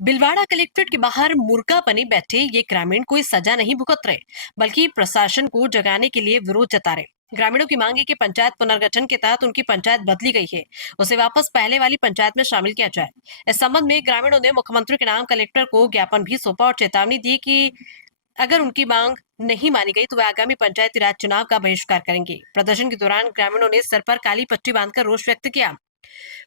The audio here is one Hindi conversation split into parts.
बिलवाड़ा कलेक्ट्रेट के बाहर मुर्गा बने बैठे ये ग्रामीण कोई सजा नहीं भुगत रहे, बल्कि प्रशासन को जगाने के लिए विरोध जता रहे। ग्रामीणों की मांग है कि पंचायत पुनर्गठन के तहत उनकी पंचायत बदली गई है, उसे वापस पहले वाली पंचायत में शामिल किया जाए। इस संबंध में ग्रामीणों ने मुख्यमंत्री के नाम कलेक्टर को ज्ञापन भी सौंपा और चेतावनी दी कि अगर उनकी मांग नहीं मानी गई तो वे आगामी पंचायती राज चुनाव का बहिष्कार करेंगे। प्रदर्शन के दौरान ग्रामीणों ने सर पर काली पट्टी बांधकर रोष व्यक्त किया।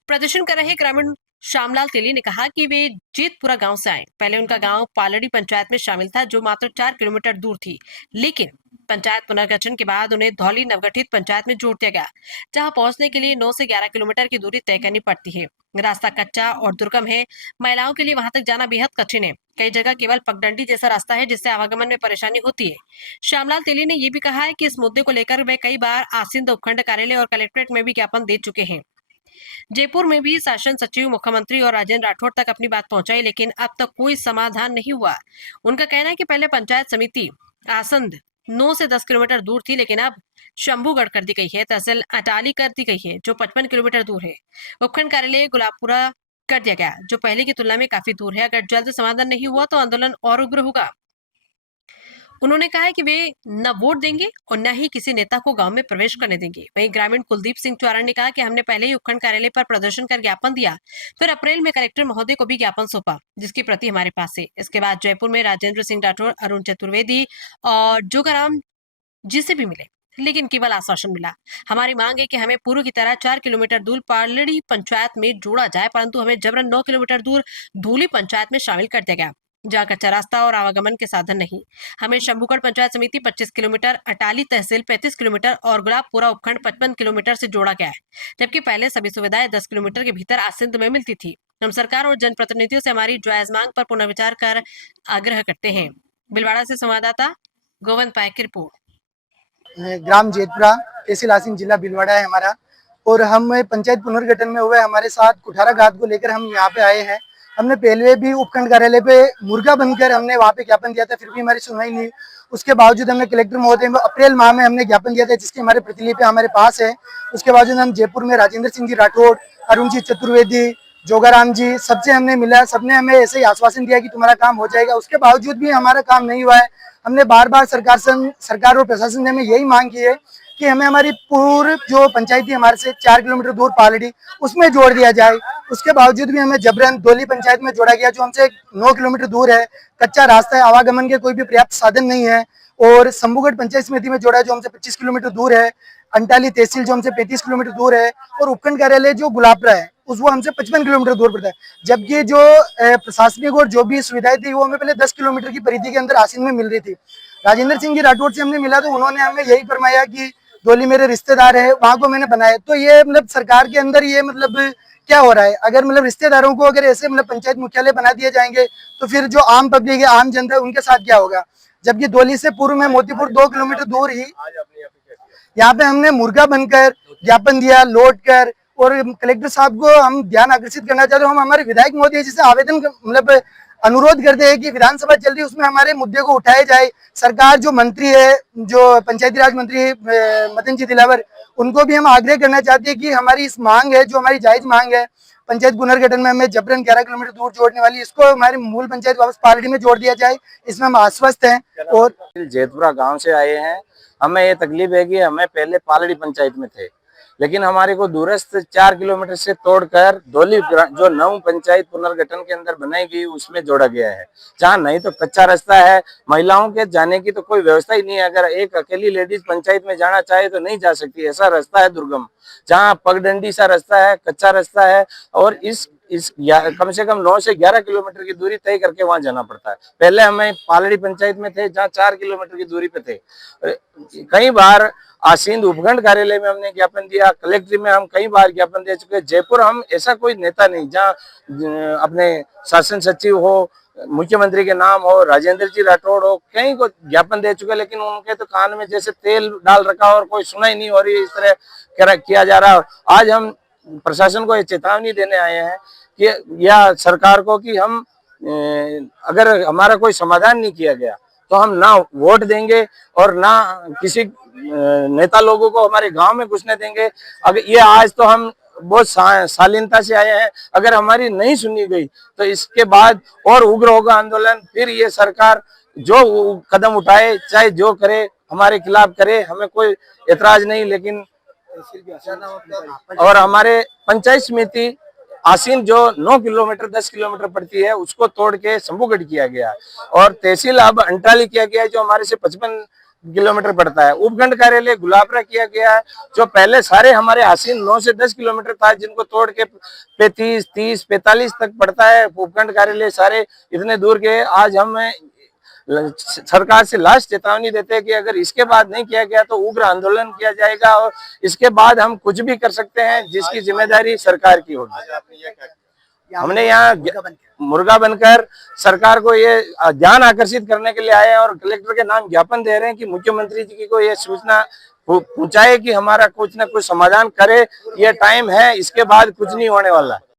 प्रदर्शन कर रहे ग्रामीण श्यामलाल तेली ने कहा कि वे जेतपुरा गांव से आए। पहले उनका गांव पालड़ी पंचायत में शामिल था, जो मात्र 4 किलोमीटर दूर थी, लेकिन पंचायत पुनर्गठन के बाद उन्हें धौली नवगठित पंचायत में जोड़ दिया गया, जहां पहुंचने के लिए 9 से 11 किलोमीटर की दूरी तय करनी पड़ती है। रास्ता कच्चा और दुर्गम है, महिलाओं के लिए वहां तक जाना बेहद कठिन है। कई जगह केवल पगडंडी जैसा रास्ता है, जिससे आवागमन में परेशानी होती है। श्यामलाल तेली ने यह भी कहा है कि इस मुद्दे को लेकर वे कई बार आसिंद उपखंड कार्यालय और कलेक्ट्रेट में भी ज्ञापन दे चुके हैं। जयपुर में भी शासन सचिव, मुख्यमंत्री और राजेंद्र राठौड़ तक अपनी बात पहुंचाई, लेकिन अब तक कोई समाधान नहीं हुआ। उनका कहना है कि पहले पंचायत समिति आसंद 9 से 10 किलोमीटर दूर थी, लेकिन अब शंभूगढ़ कर दी गई है। तहसील अटाली कर दी गई है, जो 55 किलोमीटर दूर है। उपखंड कार्यालय गुलाबपुरा कर दिया गया, जो पहले की तुलना में काफी दूर है। अगर जल्द समाधान नहीं हुआ तो आंदोलन और उग्र होगा। उन्होंने कहा है कि वे न वोट देंगे और न ही किसी नेता को गांव में प्रवेश करने देंगे। वहीं ग्रामीण कुलदीप सिंह चौहान ने कहा कि हमने पहले ही उपखंड कार्यालय पर प्रदर्शन कर ज्ञापन दिया, फिर अप्रैल में कलेक्टर महोदय को भी ज्ञापन सौंपा, जिसकी प्रति हमारे पास है। इसके बाद जयपुर में राजेंद्र सिंह राठौड़, अरुण चतुर्वेदी और जोगाराम जी से भी मिले, लेकिन केवल आश्वासन मिला। हमारी मांग है कि हमें पूर्व की तरह 4 किलोमीटर दूर पालड़ी पंचायत में जोड़ा जाए, परंतु हमें जबरन 9 किलोमीटर दूर धूली पंचायत में शामिल कर दिया गया, जहाँ कच्चा रास्ता और आवागमन के साधन नहीं। हमें शंभूगढ़ पंचायत समिति 25 किलोमीटर, अटाली तहसील 35 किलोमीटर और गुलाबपुरा उपखंड 55 किलोमीटर से जोड़ा गया है, जबकि पहले सभी सुविधाएं 10 किलोमीटर के भीतर आसिंद में मिलती थी। हम सरकार और जनप्रतिनिधियों से हमारी जायज मांग पर पुनर्विचार कर आग्रह करते हैं। बिलवाड़ा से संवाददाता गोविंद पायक की रिपोर्ट। ग्राम जेतपुरा, तहसील आसिंद, जिला भीलवाड़ा है हमारा। और हम पंचायत पुनर्गठन में हुए हमारे साथ कुठारा घात को लेकर हम यहाँ पे आए हैं। हमने पहले भी उपखंड कार्यालय पे मुर्गा बनकर हमने वहाँ पे ज्ञापन दिया था, फिर भी हमारी सुनवाई नहीं। उसके बावजूद हमने कलेक्टर महोदय में अप्रैल माह में हमने ज्ञापन दिया था, जिसकी हमारे प्रतिलिपि हमारे पास है। उसके बावजूद हम जयपुर में राजेंद्र सिंह जी राठौड़, अरुण जी चतुर्वेदी, जोगाराम जी, सबसे हमने मिला। सबने हमें ऐसे ही आश्वासन दिया कि तुम्हारा काम हो जाएगा। उसके बावजूद भी हमारा काम नहीं हुआ है। हमने बार बार सरकार और प्रशासन से हमें यही मांग की है कि हमें हमारी पूर्व जो पंचायती हमारे से 4 किलोमीटर दूर पालड़ी, उसमें जोड़ दिया जाए। उसके बावजूद भी हमें जबरन दोली पंचायत में जोड़ा गया, जो हमसे 9 किलोमीटर दूर है। कच्चा रास्ता है, आवागमन के कोई भी पर्याप्त साधन नहीं है। और शंभूगढ़ पंचायत समिति में जोड़ा है, जो हमसे 25 किलोमीटर दूर है। अंटाली तहसील जो हमसे 35 किलोमीटर दूर है। और उपखंड कार्यालय जो गुलाबपुरा है, उस वो हमसे 55 किलोमीटर दूर पड़ता है। जबकि जो प्रशासनिक और जो भी सुविधाएं थी, वो हमें पहले 10 किलोमीटर की परिधि के अंदर आसीन में मिल रही थी। राजेंद्र सिंह जी राठौड़ से हमने मिला तो उन्होंने हमें यही फरमाया कि डोली मेरे रिश्तेदार है, वहां को मैंने बनाया। तो ये मतलब सरकार के अंदर ये मतलब क्या हो रहा है? अगर मतलब रिश्तेदारों को अगर ऐसे मतलब पंचायत मुख्यालय बना दिए जाएंगे, तो फिर जो आम पब्लिक है, आम जनता है, उनके साथ क्या होगा? जबकि डोली से पूर्व में मोतीपुर 2 किलोमीटर दूर ही यहाँ पे हमने मुर्गा बनकर ज्ञापन दिया, लौट कर। और कलेक्टर साहब को हम ध्यान आकर्षित करना चाहते हैं। हम हमारे विधायक महोदय जी से आवेदन मतलब अनुरोध करते हैं कि विधानसभा चल रही है, उसमें हमारे मुद्दे को उठाया जाए। सरकार जो मंत्री है, जो पंचायती राज मंत्री मदन जी दिलावर, उनको भी हम आग्रह करना चाहते हैं कि हमारी इस मांग है, जो हमारी जायज मांग है, पंचायत पुनर्गठन में हमें जबरन 11 किलोमीटर दूर जोड़ने वाली, इसको हमारी मूल पंचायत वापस पालड़ी में जोड़ दिया जाए। इसमें हम आश्वस्त हैं। और जेतपुरा गांव से आए हैं। हमें ये तकलीफ है कि हमें पहले पालड़ी पंचायत में थे, लेकिन हमारे को दूरस्थ 4 किलोमीटर से तोड़कर धौली जो नव पंचायत पुनर्गठन के अंदर बनाई गई, उसमें जोड़ा गया है। जहाँ नहीं तो कच्चा रास्ता है, महिलाओं के जाने की तो कोई व्यवस्था ही नहीं है। अगर एक अकेली लेडीज पंचायत में जाना चाहे तो नहीं जा सकती, ऐसा रास्ता है दुर्गम। जहाँ पगडंडी सा रास्ता है, कच्चा रास्ता है, और इस कम से कम 9 से 11 किलोमीटर की दूरी तय करके वहां जाना पड़ता है। पहले हमें पालड़ी पंचायत में थे, जहाँ 4 किलोमीटर की दूरी पे थे। कई बार आसींद उपखंड कार्यालय में हमने ज्ञापन दिया, कलेक्ट्री में हम कई बार ज्ञापन दे चुके। जयपुर हम ऐसा कोई नेता नहीं जहाँ अपने शासन सचिव हो, मुख्यमंत्री के नाम हो, राजेंद्र जी राठौड़ हो, कहीं को ज्ञापन दे चुके, लेकिन उनके तो कान में जैसे तेल डाल रखा और कोई सुनाई नहीं हो रही, इस तरह किया जा रहा है। आज हम प्रशासन को ये चेतावनी देने आए हैं कि या सरकार को कि हम अगर हमारा कोई समाधान नहीं किया गया तो हम ना वोट देंगे और ना किसी नेता लोगों को हमारे गांव में घुसने देंगे। अगर ये आज तो हम बहुत शालीनता से आए हैं। अगर हमारी नहीं सुनी गई तो इसके बाद और उग्र होगा आंदोलन। फिर ये सरकार जो कदम उठाए, चाहे जो करे, हमारे खिलाफ करे, हमें कोई एतराज नहीं। लेकिन और हमारे पंचायत समिति आसीन जो 9 किलोमीटर 10 किलोमीटर पड़ती है उसको तोड़ के शंभूगढ़ किया गया, और तहसील अब अंटाली किया गया है जो हमारे से 55 किलोमीटर पड़ता है। उपखंड कार्यालय गुलाबरा किया गया है जो पहले सारे हमारे आसीन 9 से 10 किलोमीटर था, जिनको तोड़ के 35, 30, 45 तक पड़ता है उपखंड कार्यालय। सारे इतने दूर के आज हम सरकार से लास्ट चेतावनी देते हैं कि अगर इसके बाद नहीं किया गया तो उग्र आंदोलन किया जाएगा, और इसके बाद हम कुछ भी कर सकते हैं जिसकी जिम्मेदारी सरकार की होगी। हमने यहाँ मुर्गा बनकर सरकार को ये ध्यान आकर्षित करने के लिए आए हैं और कलेक्टर के नाम ज्ञापन दे रहे हैं कि मुख्यमंत्री जी को ये सूचना पहुंचाए कि हमारा कुछ न कुछ समाधान करे। ये टाइम है, इसके बाद कुछ नहीं होने वाला।